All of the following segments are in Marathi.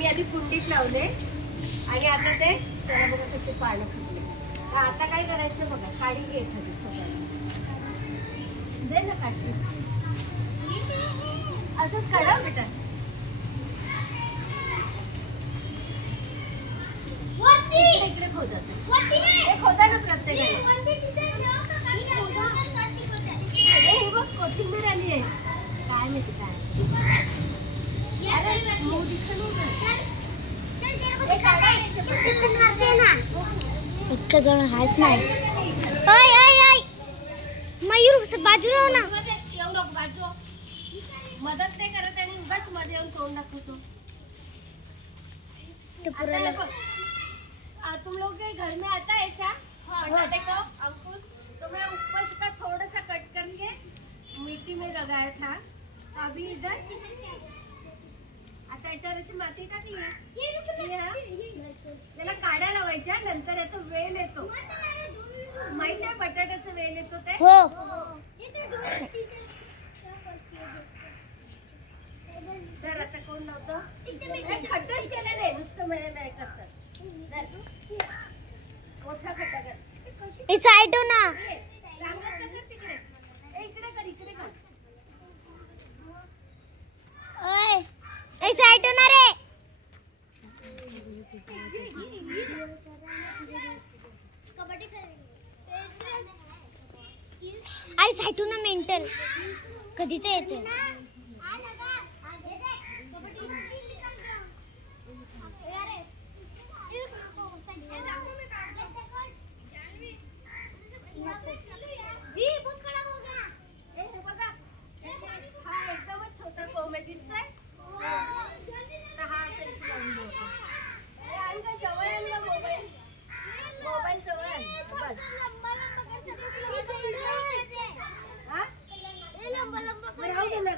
आम्ही आधी कुंडीत लावले आणि आता ते त्याला बघा कसे पानं फुटले. आता काय करायचं बघा, काडी घे एखादी दे ना काठी. असंच काढा बेटा. इकडे खोदा ना प्रत्येकाला. हे बघ कोथिंबीर आली आहे. काय माहिती काय इतकं जण आहेत नाही. मयूर बाजूला हो ना. येऊ नको बाजू. मदत नाही करत आणि उगाच मध्ये येऊन तोंड दाखवतो. तुम लोग के घर में आता है ऐसा? देखो अंकुर, तो मैं ऊपर का थोड़ा सा कट करके मिट्टी में लगाया था. अभी इधर आता याच्यावर अशी माती टाकली आहे. त्याला काड्या लावायच्या. नंतर याचा वेल येतो. माहिती आहे बटाट्याचा वेल येतो ते. हो. तर आता कोण लावतं? खड्डाच केला नाही, नुसतं मला करतात. मोठा खड्डा कर. साईड हो ना. इकडे कर, इकडे कर. साईड हो ना रे. अरे साईड हो ना. मेंटल कधीच येते.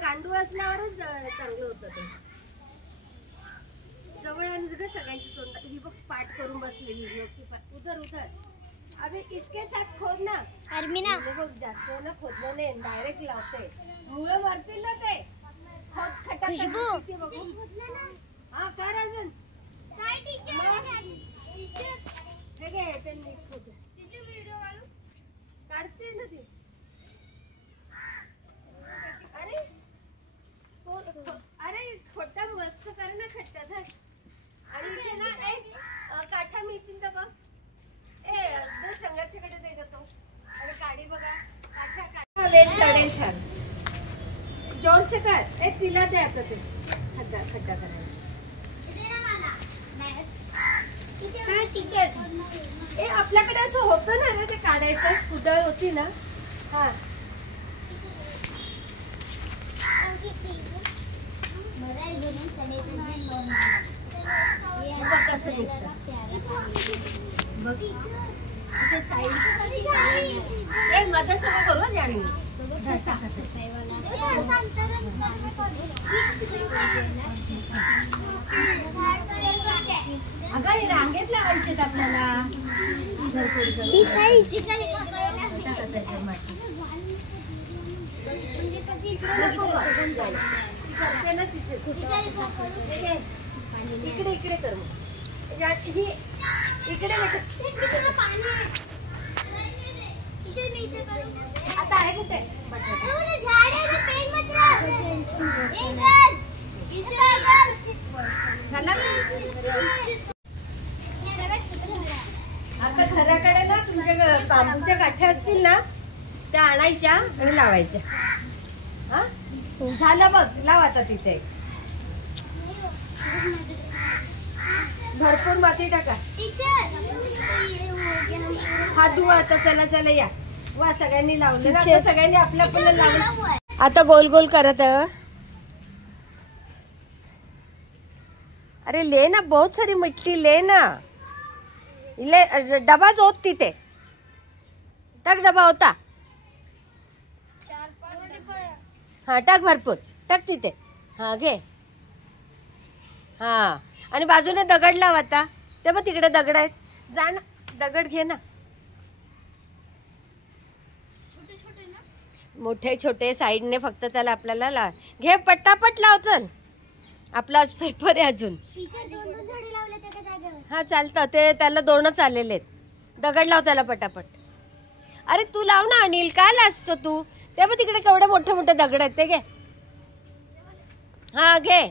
गांडूळ असल्यावरच चांगलं होतं ते. जवळ आणलं सगळ्यांची तोंड. ही बघ पाठ करून बसलेली. उधर उधर. अबे इसके साथ खोद ना. अर्मिना बघ जास्त ना खोदलं नाही, डायरेक्ट लावते. मुळे वरतील ना ते. खुशबू हा कर अजून. हे घे ते नीट खोद. काढते ना ती. अरे खोटा मस्त कर ना खट्टा धर. आणि इथे ना एक काठा मिळतील का बघ. संघर्षकडे दे देतो. अरे काडी बघा. काठा वेल चढेल छान. जोर से कर. तिला दे आता ते खड्डा खड्डा करायला. आपल्याकडे असं होतं ना ते काढायचं. कुदळ होती ना. हा मदत सगळं करू जाणी. अगं रांगेत लावायचे आपल्याला. इकडे इकडे कर. इकडे आता आहे कुठे आता घराकडे ना तुमच्या बांबूच्या काठ्या असतील ना त्या आणायच्या आणि लावायच्या. हा झालं बघ. लाव आता तिथे. भरपूर माती टाका. हात धुवा आता. चला चला या. वा सगळ्यांनी लावलं ना. सगळ्यांनी आपलं आपलं लावलं. आता गोल गोल करत. अरे ले ना. बहुत सारी मिट्टी ले ना. ले डबा जोत तिथे टाक. डबा होता. हा टाक. भरपूर टाक तिथे. हा घे. हा आणि बाजूने दगड लाव आता. ते बघ तिकडे दगड आहेत. जा ना. दगड घे ना. मोठे छोटे साईडने फक्त त्याला आपल्याला घे. पट्टापट लाव. चल आपला आज पेपर आहे अजून. टीचर 2-2 झाडे लावले त्या जागेवर. हा चालतं ते, त्याला 2च आलेले आहेत. दगड लाव त्याला पटापट. अरे तू लाव ना अनिल, काय लाजतो तू? ते बघ तिकडे केवढे मोठे मोठे दगड आहेत ते घे. हा घे,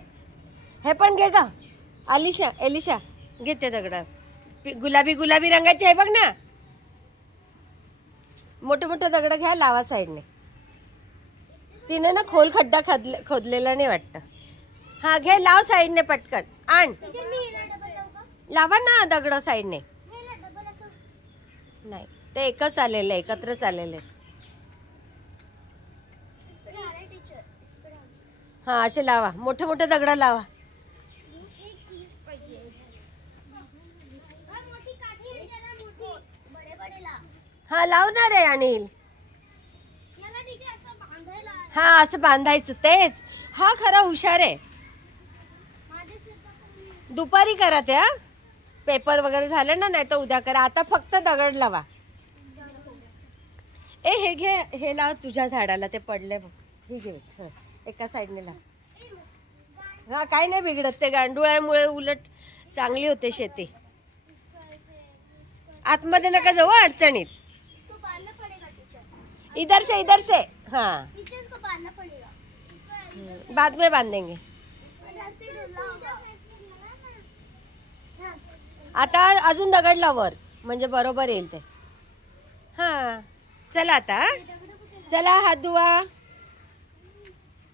हे पण घे ग. एलिशा घे ते दगड. गुलाबी गुलाबी रंगाचे आहे बघ ना, मोठे मोठे दगड घ्या, लावा साईडने. तिने ना खोल खड्डा खोदलेला नाही वाटतं. हा घे, लाव साईडने पटकन. आण, टीचर मी याला डबल लावू का? लावा ना दगड साईडने. याला डबल असं. नाही ते एकच आलेले, एकत्रच आलेले. स्पीड आ रहा है टीचर, स्पीड आ रहा है. हा असे लावा, मोठे मोठे दगड लावा. एक चीज पाहिजे. मोठी काठी आहे जरा मोठी. बडे बडे ला. हा लावणार आहे अनिल. याला टीचर असं बांधायला. हा असं बांधायचं तेच. हा खरा हुशार आहे. माझ्या शेतात दुपारी करा ते. हा पेपर वगैरे झाले ना, नाही तर उद्या करा. आता फक्त दगड लावा. ए हे घे, हे लाव तुझ्या झाडाला, ते पडले बघ. हे घे, हं, एका साईडने लाव. हा काय नाही बिघडत, ते गांडुळ्यामुळे उलट चांगली होते शेती. आतमध्ये नका जाऊ अडचणीत. इसको बांधना पड़ेगा टीचर. इधर से हाँ टीचर इसको बांधना पड़ेगा. बाद में बांधेंगे. रस्सी ढिला होगा. आता अजून दगड लावर म्हणजे बरोबर येईल ते. हा चला आता, हा? चला हात धुवा.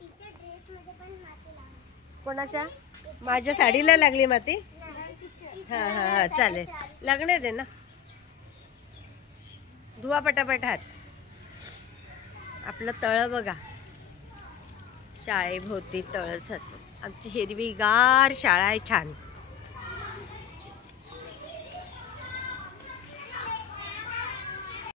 टीचर ड्रेस मध्ये पण माती लावा. कोणाच्या? माझ्या साडीला लागली माती. नाही टीचर. हा हा हा चालेल, लागणे दे ना. धुवा पटापट हात. आपलं तळ बघा, शाळेभोवती तळ साचून. आमची हिरवीगार शाळा आहे, छान.